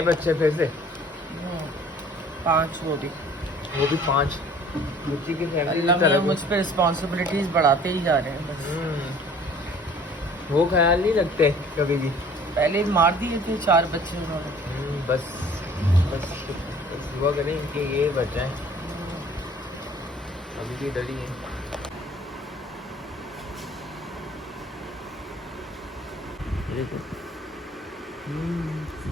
नए बच्चे फिर से 5 वो भी 5 बच्ची की फैमिली अल्लाह मियां मुझ पे रिस्पॉन्सिबिलिटीज बढ़ाते ही जा रहे हैं बस। वो ख्याल नहीं रखते कभी भी। पहले मार दिए थे 4 बच्चे उन्होंने। बस दुआ करें कि ये बच्चा है, अभी भी डरी है।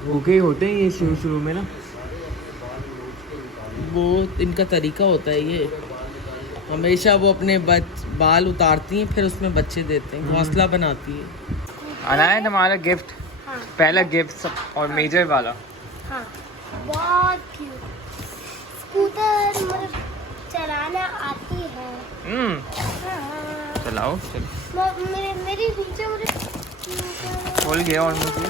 भूखे होते हैं ये शुरू में ना, वो इनका तरीका होता है ये, हमेशा वो अपने बाल उतारती हैं फिर उसमें बच्चे देते हैं, घोंसला बनाती है। आना है तुम्हारा गिफ्ट। हाँ। पहला गिफ्ट और मेजर वाला। हाँ बहुत क्यूट स्कूटर मुझे चलाना आती है। हाँ। चलाओ चल। मेरी नीचे मुझे खोल गया और मुझे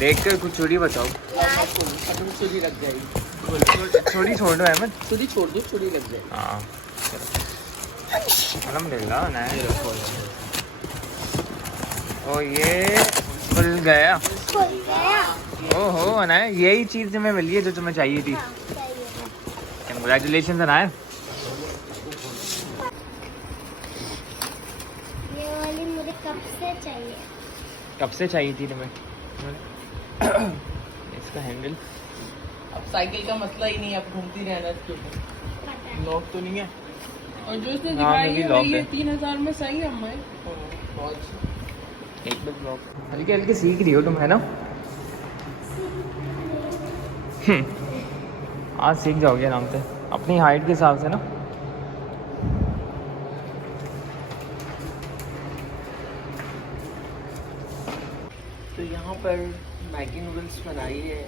देख कर कुछ चोरी बचाओ। छुरी लग जाएगी, चोरी छोड़ दो अहमद। छुरी छोड़ दो, छुरी लग जाएगी। हाँ अल्हम्दुलिल्लाह ना। ओ ये खुल गया। ओहो अनाया, यही चीज़ तुम्हें मिली है जो तुम्हें चाहिए थी। कंग्रेचुलेशन अनाया। ये वाली मुझे कब से चाहिए। कब से चाहिए थी तुम्हें? इसका हैंडल अब साइकिल का मसला ही नहीं है, अब घूमती रहना इसके ऊपर। लॉक तो नहीं है। और जो इसने हाँ, दिखाई मेरी है लॉक ये है। 3000 में सही है अम्मा। बहुत एक बार ब्लॉक हल्के हल्के सीख रही हो तुम, है ना? आज सीख जाओगे आराम से अपनी हाइट के हिसाब से ना। तो यहाँ पर मैगी नूडल्स बनाई है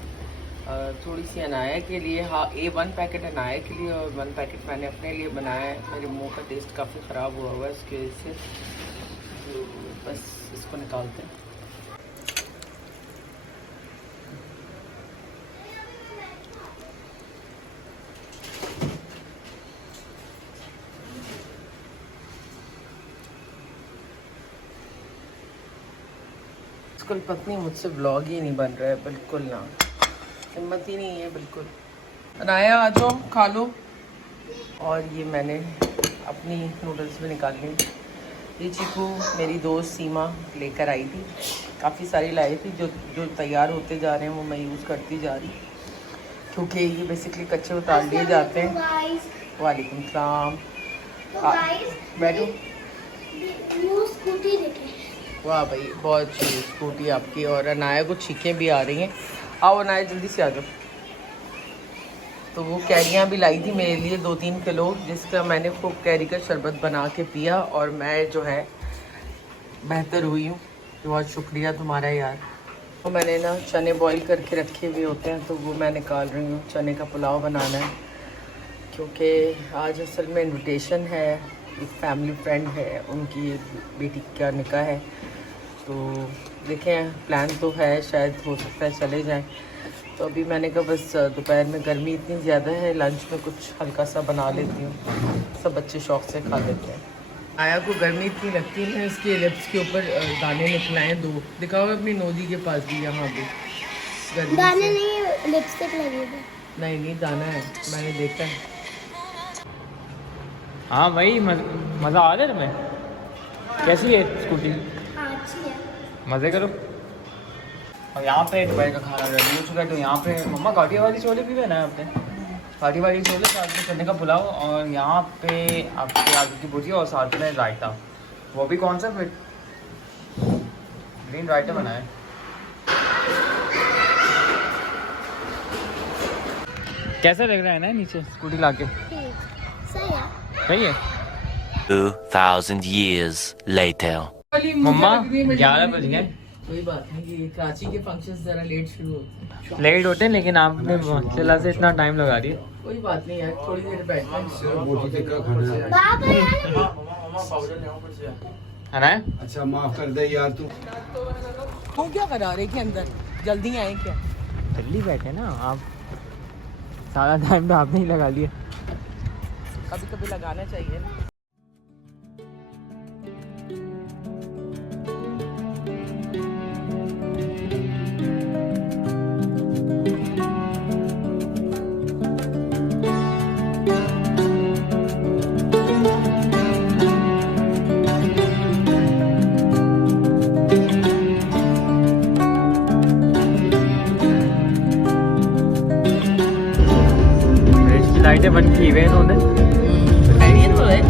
थोड़ी सी अनाया के लिए। हाँ 1 पैकेट अनाया के लिए और 1 पैकेट मैंने अपने लिए बनाया है। मेरे मुंह का टेस्ट काफ़ी ख़राब हुआ है इसकी वजह से, तो बस इसको निकालते हैं। बिल्कुल पत्नी मुझसे ब्लॉग ही नहीं बन रहा है, बिल्कुल ना, हिम्मत ही नहीं है बिल्कुल। अनाया आ जाओ खा लो। और ये मैंने अपनी नूडल्स भी निकाल ली। ये चीकू मेरी दोस्त सीमा लेकर आई थी, काफ़ी सारी लाई थी। जो तैयार होते जा रहे हैं वो मैं यूज़ करती जा रही, क्योंकि ये बेसिकली कच्चे उतार लिए जाते हैं। वालेकुम सलाम। बैठो। स्कूटी देखे। वाह भाई बहुत अच्छी स्कूटी आपकी। और अनाया को छींकें भी आ रही हैं। आओ अनाया जल्दी से आ जाओ। तो वो कैरियाँ भी लाई थी मेरे लिए 2-3 किलो, जिसका मैंने खूब कैरी का शरबत बना के पिया और मैं जो है बेहतर हुई हूँ। बहुत शुक्रिया तुम्हारा यार। तो मैंने ना चने बॉईल करके रखे हुए होते हैं, तो वो मैं निकाल रही हूँ। चने का पुलाव बनाना है, क्योंकि आज असल में इन्विटेशन है, एक फैमिली फ्रेंड है, उनकी बेटी का निकाह है। तो देखें प्लान तो है, शायद हो सकता है चले जाएं। तो अभी मैंने कहा बस दोपहर में गर्मी इतनी ज़्यादा है, लंच में कुछ हल्का सा बना लेती हूँ, सब बच्चे शौक़ से खा लेते हैं। आया को गर्मी इतनी लगती है, इसके लिप्स के ऊपर दाने निकलाएँ 2। दिखाओ अपनी नोदी के पास भी, यहाँ भी दाने नहीं, लिपस्टिक लगी है। नहीं दाना है, मैंने देखा है। हाँ भाई मज़ा आ रहा है तुम्हें? कैसी है स्कूटी? हाँ अच्छी है। मज़े करो। और यहाँ पे दोपहर का खाना रेडी हो चुका है। तो यहाँ पे मम्मा काठी वाली छोले भी बनाए आपने, काठी वाली छोले, साथ में चने का पुलाव, और यहाँ पे आपके आलू की भुजिया और साथ में रायता। वो भी कौन सा? फिर ग्रीन रायता बनाया है। कैसा लग रहा है ना नीचे स्कूटी लाके? सही है। सही है। 2000 years later. मम्मा 11 बज गए। कोई बात नहीं, ये कराची के फंक्शंस ज़रा लेट शुरू होते हैं। लेट होते हैं, लेकिन आपने माशाल्लाह से इतना टाइम लगा दिया। कोई बात नहीं यार, थोड़ी देर बैठना है। है ना? अच्छा माफ कर दे यार तू क्या करा रहे के अंदर, जल्दी आए क्या? जल्दी बैठे ना आप, सारा टाइम तो आपने ही लगा लिया। कभी कभी लगाना चाहिए ना। लाइटें बंद की हुई हैं इन्होंने। ये तो है।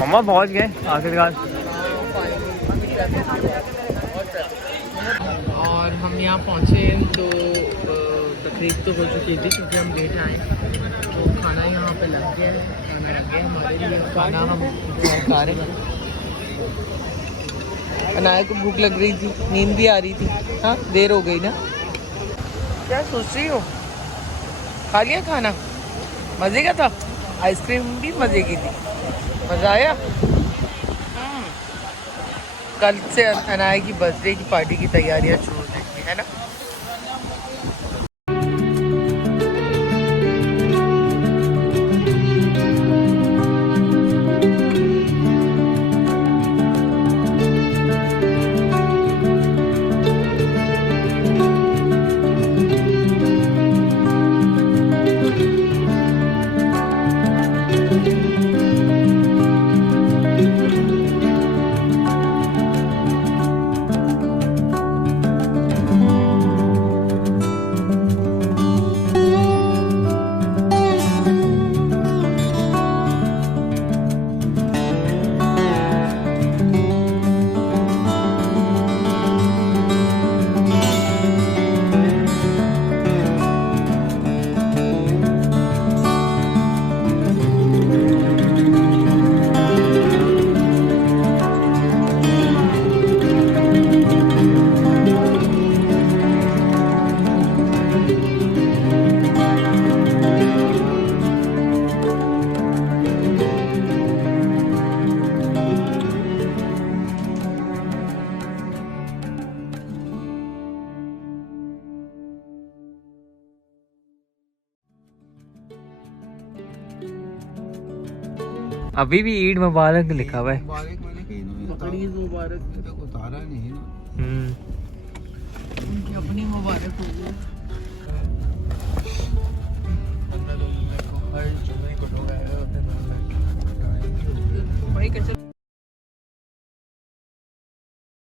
मम्मा पहुंच गए आखिरकार। और हम यहाँ पहुँचे तो तकरीब तो हो चुकी थी क्योंकि हम लेट आए। तो खाना यहाँ पे लग गया है, खाना लग गया हमारे लिए। खाना हम खा रहे हैं। अनाया को भूख लग रही थी, नींद भी आ रही थी। हाँ देर हो गई ना। क्या सोच रही हो? खा लिया खाना? मज़े का था? आइसक्रीम भी मज़े की थी। मज़ा आया? कल से अनाया की बर्थडे की पार्टी की तैयारियां शुरू हो जाएंगी, है ना? अभी भी ईद मुबारक लिखा हुआ है। मुबारक मैंने कही इन्होंने मुबारक उतारा नहीं है ना। हम्म। उनकी अपनी मुबारक होगी।